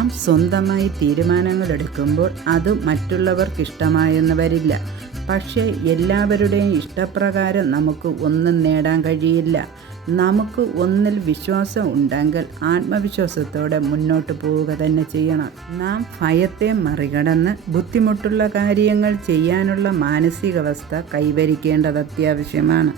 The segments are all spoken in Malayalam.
നാം സ്വന്തമായി തീരുമാനങ്ങൾ എടുക്കുമ്പോൾ അത് മറ്റുള്ളവർക്ക് ഇഷ്ടമായെന്ന് വരില്ല പക്ഷേ എല്ലാവരുടെയും ഇഷ്ടപ്രകാരം നമുക്ക് ഒന്നും നേടാൻ കഴിയില്ല. നമുക്ക് ഒന്നിൽ വിശ്വാസം ഉണ്ടെങ്കിൽ ആത്മവിശ്വാസത്തോടെ മുന്നോട്ട് പോവുക തന്നെ ചെയ്യണം. നാം ഭയത്തെ മറികടന്ന് ബുദ്ധിമുട്ടുള്ള കാര്യങ്ങൾ ചെയ്യാനുള്ള മാനസികാവസ്ഥ കൈവരിക്കേണ്ടത് അത്യാവശ്യമാണ്.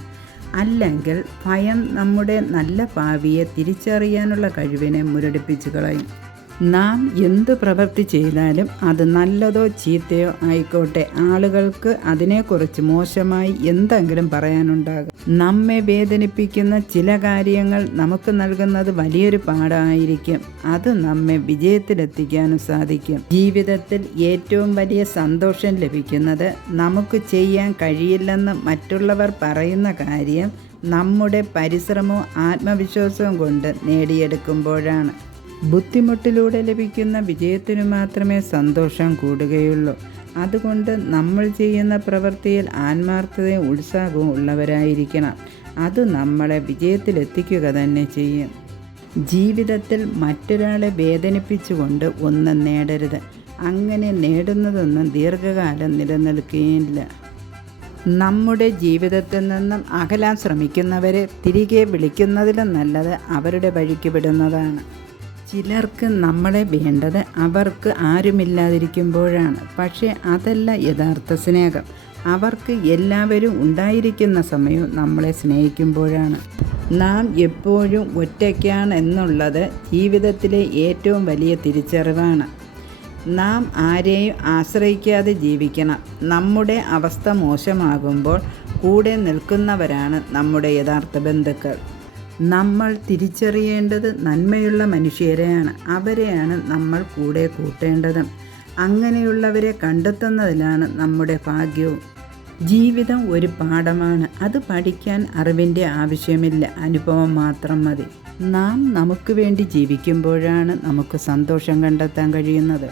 അല്ലെങ്കിൽ ഭയം നമ്മുടെ നല്ല ഭാവിയെ തിരിച്ചറിയാനുള്ള കഴിവിനെ മുരടിപ്പിച്ചു കളയും. നാം എന്ത് പ്രവൃത്തി ചെയ്താലും അത് നല്ലതോ ചീത്തയോ ആയിക്കോട്ടെ. ആളുകൾക്ക് അതിനെക്കുറിച്ച് മോശമായി എന്തെങ്കിലും പറയാനുണ്ടാകും. നമ്മെ വേദനിപ്പിക്കുന്ന ചില കാര്യങ്ങൾ നമുക്ക് നൽകുന്നത് വലിയൊരു പാഠമായിരിക്കും. അത് നമ്മെ വിജയത്തിലെത്തിക്കാനും സാധിക്കും. ജീവിതത്തിൽ ഏറ്റവും വലിയ സന്തോഷം ലഭിക്കുന്നത് നമുക്ക് ചെയ്യാൻ കഴിയില്ലെന്ന് മറ്റുള്ളവർ പറയുന്ന കാര്യം നമ്മുടെ പരിശ്രമവും ആത്മവിശ്വാസവും കൊണ്ട് നേടിയെടുക്കുമ്പോഴാണ്. ബുദ്ധിമുട്ടിലൂടെ ലഭിക്കുന്ന വിജയത്തിനു മാത്രമേ സന്തോഷം കൂടുകയുള്ളൂ. അതുകൊണ്ട് നമ്മൾ ചെയ്യുന്ന പ്രവൃത്തിയിൽ ആത്മാർത്ഥതയും ഉത്സാഹവും ഉള്ളവരായിരിക്കണം. അത് നമ്മളെ വിജയത്തിലെത്തിക്കുക തന്നെ ചെയ്യും. ജീവിതത്തിൽ മറ്റൊരാളെ വേദനിപ്പിച്ചുകൊണ്ട് ഒന്നും നേടരുത്. അങ്ങനെ നേടുന്നതൊന്നും ദീർഘകാലം നിലനിൽക്കുകയില്ല നമ്മുടെ ജീവിതത്തിൽ നിന്നും അകലാൻ ശ്രമിക്കുന്നവരെ തിരികെ വിളിക്കുന്നതിലും നല്ലത് അവരുടെ വഴിക്ക് വിടുന്നതാണ്. ചിലർക്ക് നമ്മളെ വേണ്ടത് അവർക്ക് ആരുമില്ലാതിരിക്കുമ്പോഴാണ്. പക്ഷേ അതല്ല യഥാർത്ഥ സ്നേഹം. അവർക്ക് എല്ലാവരും ഉണ്ടായിരിക്കുന്ന സമയവും നമ്മളെ സ്നേഹിക്കുമ്പോഴാണ്. നാം എപ്പോഴും ഒറ്റയ്ക്കാണ് എന്നുള്ളത് ജീവിതത്തിലെ ഏറ്റവും വലിയ തിരിച്ചറിവാണ്. നാം ആരെയും ആശ്രയിക്കാതെ ജീവിക്കണം. നമ്മുടെ അവസ്ഥ മോശമാകുമ്പോൾ കൂടെ നിൽക്കുന്നവരാണ് നമ്മുടെ യഥാർത്ഥ ബന്ധുക്കൾ. നമ്മൾ തിരിച്ചറിയേണ്ടത് നന്മയുള്ള മനുഷ്യരെയാണ്. അവരെയാണ് നമ്മൾ കൂടെ കൂട്ടേണ്ടത്. അങ്ങനെയുള്ളവരെ കണ്ടെത്തുന്നതിലാണ് നമ്മുടെ ഭാഗ്യവും. ജീവിതം ഒരു പാഠമാണ്. അത് പഠിക്കാൻ അറിവിന്റെ ആവശ്യമില്ല. അനുഭവം മാത്രം മതി. നാം നമുക്ക് വേണ്ടി ജീവിക്കുമ്പോഴാണ് നമുക്ക് സന്തോഷം കണ്ടെത്താൻ കഴിയുന്നത്.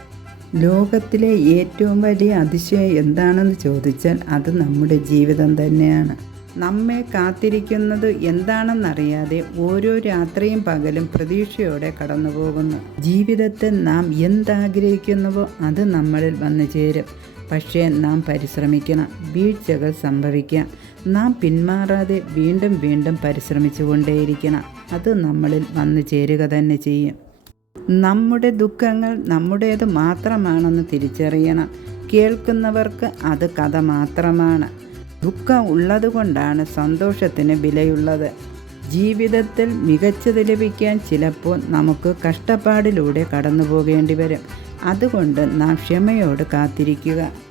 ലോകത്തിലെ ഏറ്റവും വലിയ അതിശയം എന്താണെന്ന് ചോദിച്ചാൽ അത് നമ്മുടെ ജീവിതം തന്നെയാണ്. നമ്മെ കാത്തിരിക്കുന്നത് എന്താണെന്നറിയാതെ ഓരോ രാത്രിയും പകലും പ്രതീക്ഷയോടെ കടന്നുപോകുന്നു. ജീവിതത്തെ ജീവിതത്തിൽ നാം എന്താഗ്രഹിക്കുന്നുവോ അത് നമ്മളിൽ വന്നു ചേരും. പക്ഷേ നാം പരിശ്രമിക്കണം. വീഴ്ചകൾ സംഭവിക്കാം. നാം പിന്മാറാതെ വീണ്ടും വീണ്ടും പരിശ്രമിച്ചു കൊണ്ടേയിരിക്കണം അത് നമ്മളിൽ വന്നു ചേരുക തന്നെ ചെയ്യും. നമ്മുടെ ദുഃഖങ്ങൾ നമ്മുടേത് മാത്രമാണെന്ന് തിരിച്ചറിയണം. കേൾക്കുന്നവർക്ക് അത് കഥ മാത്രമാണ്. ദുഃഖം ഉള്ളതുകൊണ്ടാണ് സന്തോഷത്തിന് വിലയുള്ളത്. ജീവിതത്തിൽ മികച്ചത് ലഭിക്കാൻ ചിലപ്പോൾ നമുക്ക് കഷ്ടപ്പാടിലൂടെ കടന്നു പോകേണ്ടി വരും അതുകൊണ്ട് നാം ക്ഷമയോട് കാത്തിരിക്കുക.